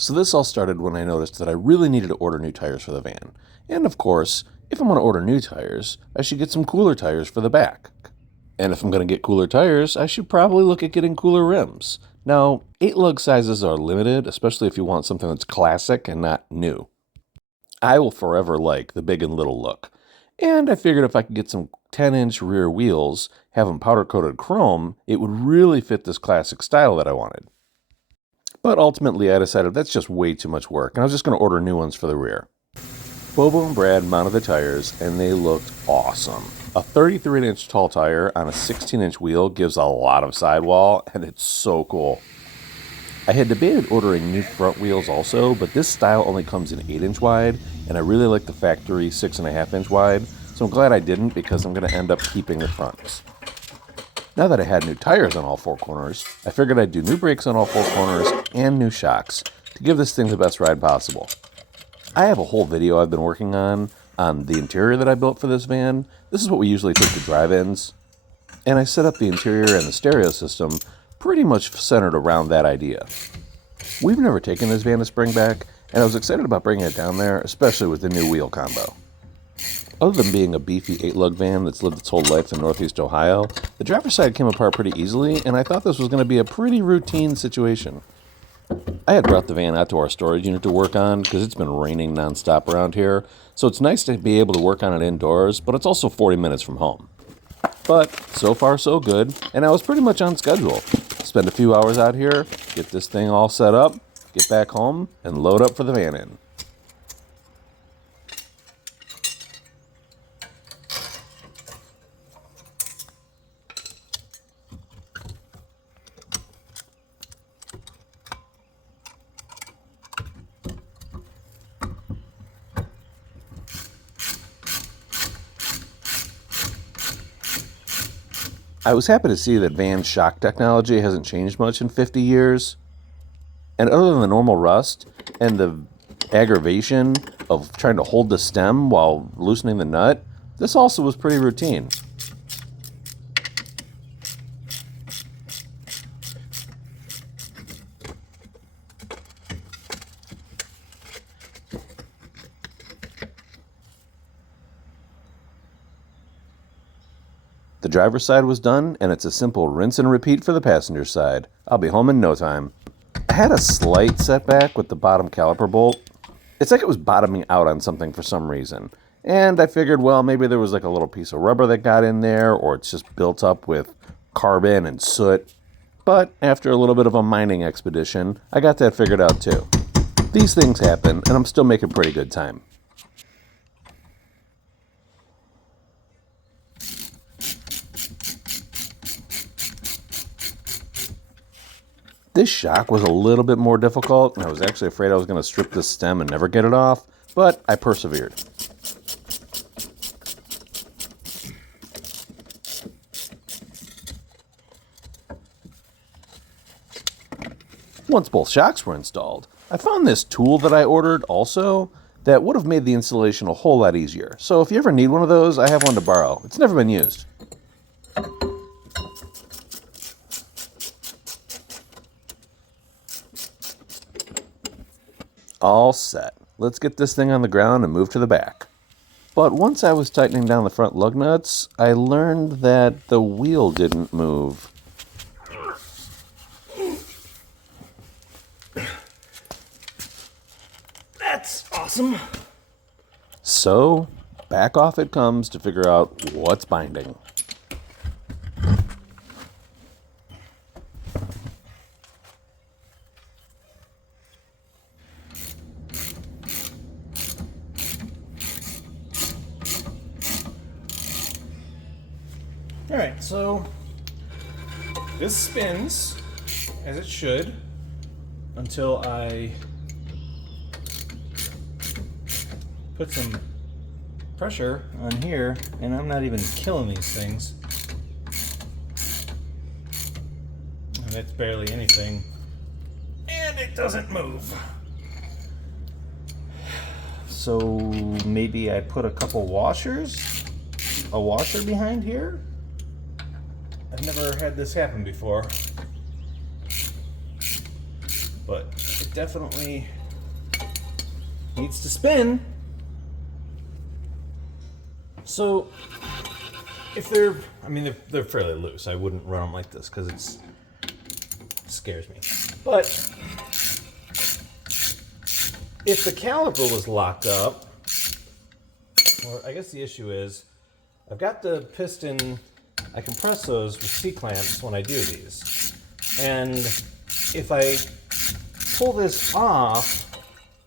So this all started when I noticed that I really needed to order new tires for the van. And of course, if I'm going to order new tires, I should get some cooler tires for the back. And if I'm going to get cooler tires, I should probably look at getting cooler rims. Now, 8 lug sizes are limited, especially if you want something that's classic and not new. I will forever like the big and little look. And I figured if I could get some 10-inch rear wheels, have them powder-coated chrome, it would really fit this classic style that I wanted. But ultimately, I decided that's just way too much work, and I was just going to order new ones for the rear. Bobo and Brad mounted the tires, and they looked awesome. A 33-inch tall tire on a 16-inch wheel gives a lot of sidewall, and it's so cool. I had debated ordering new front wheels also, but this style only comes in 8-inch wide, and I really like the factory 6.5-inch wide, so I'm glad I didn't because I'm going to end up keeping the fronts. Now that I had new tires on all 4 corners, I figured I'd do new brakes on all 4 corners and new shocks to give this thing the best ride possible. I have a whole video I've been working on the interior that I built for this van. This is what we usually take to drive-ins, and I set up the interior and the stereo system pretty much centered around that idea. We've never taken this van to Springback, and I was excited about bringing it down there, especially with the new wheel combo. Other than being a beefy 8-lug van that's lived its whole life in Northeast Ohio, the driver's side came apart pretty easily, and I thought this was going to be a pretty routine situation. I had brought the van out to our storage unit to work on because it's been raining nonstop around here, so it's nice to be able to work on it indoors, but it's also 40 minutes from home. But so far so good, and I was pretty much on schedule. Spend a few hours out here, get this thing all set up, get back home, and load up for the van in. I was happy to see that van shock technology hasn't changed much in 50 years. And other than the normal rust and the aggravation of trying to hold the stem while loosening the nut, this also was pretty routine. The driver's side was done, and it's a simple rinse and repeat for the passenger side. I'll be home in no time. I had a slight setback with the bottom caliper bolt. It's like it was bottoming out on something for some reason. And I figured, well, maybe there was like a little piece of rubber that got in there, or it's just built up with carbon and soot. But after a little bit of a mining expedition, I got that figured out too. These things happen, and I'm still making pretty good time. This shock was a little bit more difficult, and I was actually afraid I was going to strip this stem and never get it off, but I persevered. Once both shocks were installed, I found this tool that I ordered also that would have made the installation a whole lot easier. So if you ever need one of those, I have one to borrow. It's never been used. All set. Let's get this thing on the ground and move to the back. But once I was tightening down the front lug nuts, I learned that the wheel didn't move. That's awesome. So, back off it comes to figure out what's binding. Alright, so this spins as it should until I put some pressure on here, and I'm not even killing these things. And it's barely anything. And it doesn't move. So maybe I put a couple washers? A washer behind here? I've never had this happen before, but it it definitely needs to spin. So if they're fairly loose. I wouldn't run them like this because it scares me. But if the caliper was locked up, well, I guess the issue is I've got the piston. I can press those with C-clamps when I do these. And if I pull this off,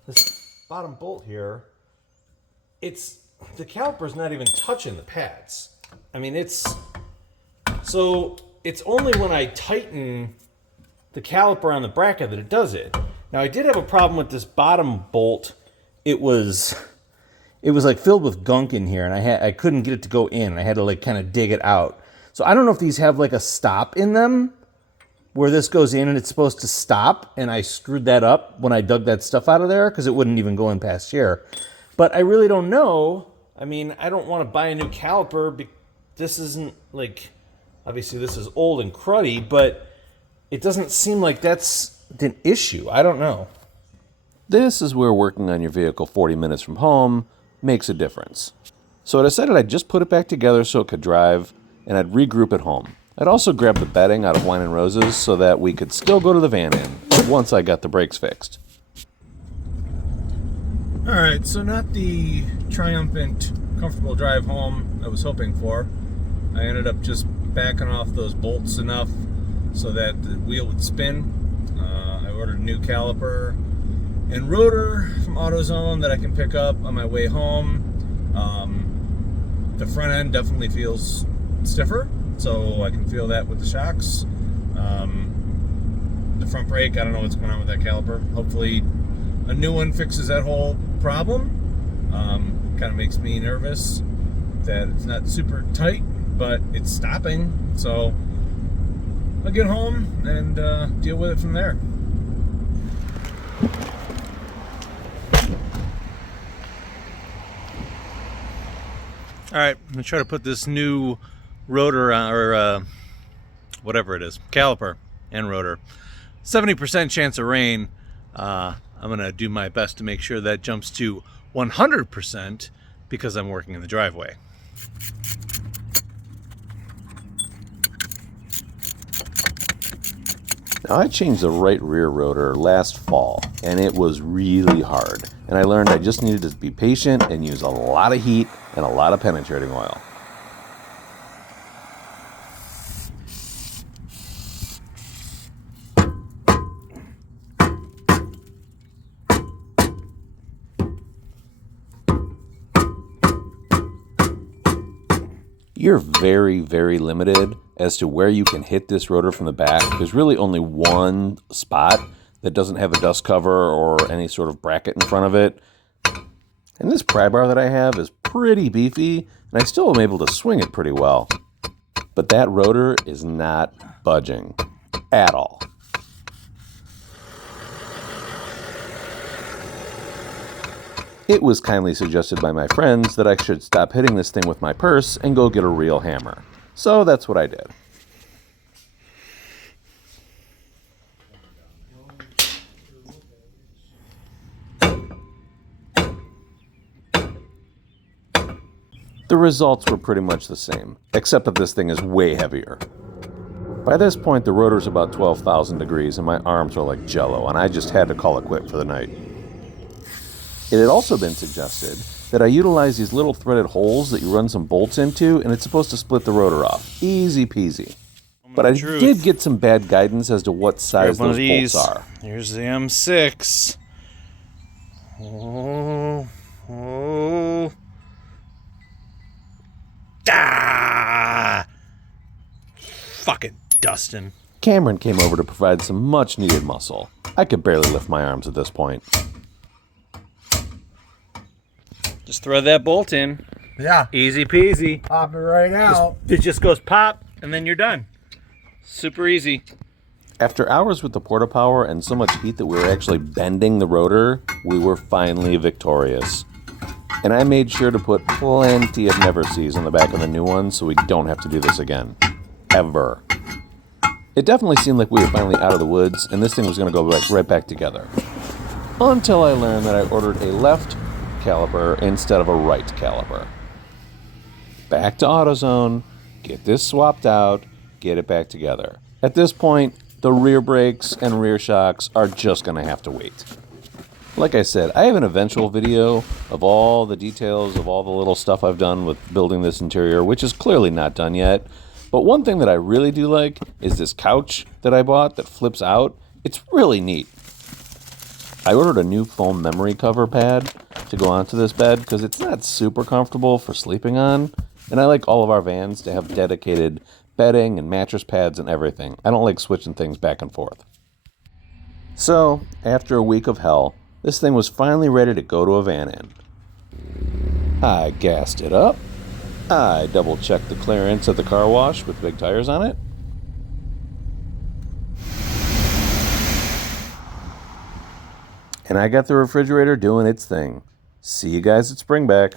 this bottom bolt here, the caliper's not even touching the pads. I mean, it's only when I tighten the caliper on the bracket that it does it. Now, I did have a problem with this bottom bolt. It was like filled with gunk in here, and I couldn't get it to go in. I had to like kind of dig it out. So I don't know if these have like a stop in them where this goes in and it's supposed to stop, and I screwed that up when I dug that stuff out of there because it wouldn't even go in past here. But I really don't know. I mean, I don't want to buy a new caliper. This isn't like, obviously this is old and cruddy, but it doesn't seem like that's an issue. I don't know. This is where working on your vehicle 40 minutes from home makes a difference. So I decided I'd just put it back together so it could drive, and I'd regroup at home. I'd also grab the bedding out of Wine and Roses so that we could still go to the van in once I got the brakes fixed. All right, so not the triumphant, comfortable drive home I was hoping for. I ended up just backing off those bolts enough so that the wheel would spin. I ordered a new caliper and rotor from AutoZone that I can pick up on my way home. The front end definitely feels stiffer, so I can feel that with the shocks. The front brake, I don't know what's going on with that caliper. Hopefully a new one fixes that whole problem. Kind of makes me nervous that it's not super tight, but it's stopping. So I'll get home and deal with it from there. All right, I'm gonna try to put this new rotor on, or whatever it is, caliper and rotor. 70% chance of rain. I'm gonna do my best to make sure that jumps to 100% because I'm working in the driveway. Now, I changed the right rear rotor last fall, and it was really hard. And I learned I just needed to be patient and use a lot of heat and a lot of penetrating oil. You're very, very limited as to where you can hit this rotor from the back. There's really only one spot that doesn't have a dust cover or any sort of bracket in front of it. And this pry bar that I have is pretty beefy, and I still am able to swing it pretty well. But that rotor is not budging at all. It was kindly suggested by my friends that I should stop hitting this thing with my purse and go get a real hammer. So that's what I did. The results were pretty much the same, except that this thing is way heavier. By this point, the rotor's about 12,000 degrees and my arms are like jello, and I just had to call it quit for the night. It had also been suggested that I utilize these little threaded holes that you run some bolts into, and it's supposed to split the rotor off. Easy peasy. But I did get some bad guidance as to what size those bolts are. Here's the M6. Oh. Ah! Fucking Dustin. Cameron came over to provide some much needed muscle. I could barely lift my arms at this point. Just throw that bolt in. Yeah. Easy peasy. Pop it right out. It just goes pop, and then you're done. Super easy. After hours with the Porta Power and so much heat that we were actually bending the rotor, we were finally victorious. And I made sure to put plenty of never-sees on the back of the new one so we don't have to do this again. Ever. It definitely seemed like we were finally out of the woods, and this thing was going to go right back together. until I learned that I ordered a left caliper instead of a right caliper. Back to AutoZone, get this swapped out, get it back together. At this point, the rear brakes and rear shocks are just going to have to wait. Like I said, I have an eventual video of all the details of all the little stuff I've done with building this interior, which is clearly not done yet. But one thing that I really do like is this couch that I bought that flips out. It's really neat. I ordered a new foam memory cover pad to go onto this bed because it's not super comfortable for sleeping on. And I like all of our vans to have dedicated bedding and mattress pads and everything. I don't like switching things back and forth. So, after a week of hell, this thing was finally ready to go to a van in. I gassed it up. I double-checked the clearance at the car wash with big tires on it. And I got the refrigerator doing its thing. See you guys at Springback.